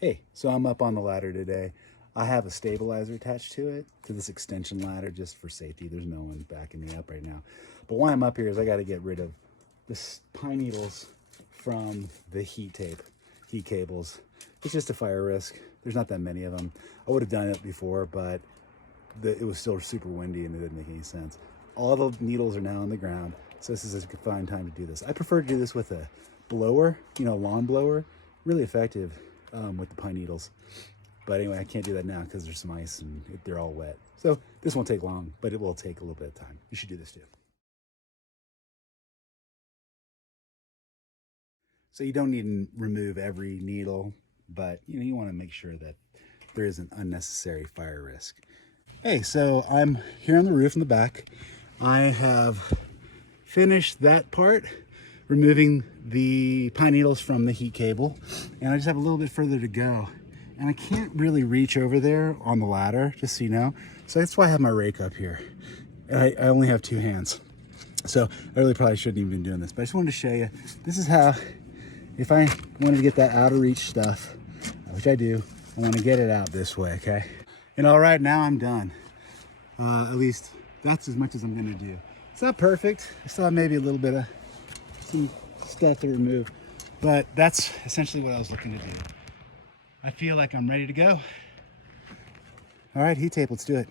Hey, so I'm up on the ladder today. I have a stabilizer attached to it, to this extension ladder, just for safety. There's no one backing me up right now. But why I'm up here is I got to get rid of this pine needles from the heat cables. It's just a fire risk. There's not that many of them. I would have done it before, but it was still super windy and it didn't make any sense. All the needles are now on the ground, so this is a fine time to do this. I prefer to do this with a blower, lawn blower. Really effective with the pine needles. But anyway, I can't do that now because there's some ice and they're all wet. So this won't take long, but it will take a little bit of time. You should do this too. So you don't need to remove every needle, but you want to make sure that there isn't unnecessary fire risk. Hey, so I'm here on the roof in the back. I have finished that part, removing the pine needles from the heat cable, and I just have a little bit further to go. And I can't really reach over there on the ladder, just so you know. So that's why I have my rake up here. And I only have two hands. So I really probably shouldn't even be doing this, but I just wanted to show you. This is how, if I wanted to get that out of reach stuff, which I do, I want to get it out this way, okay? And all right, now I'm done. At least that's as much as I'm gonna do. It's not perfect. I still have maybe a little bit of some stuff to remove, but that's essentially what I was looking to do. I feel like I'm ready to go. All right, heat tape, let's do it.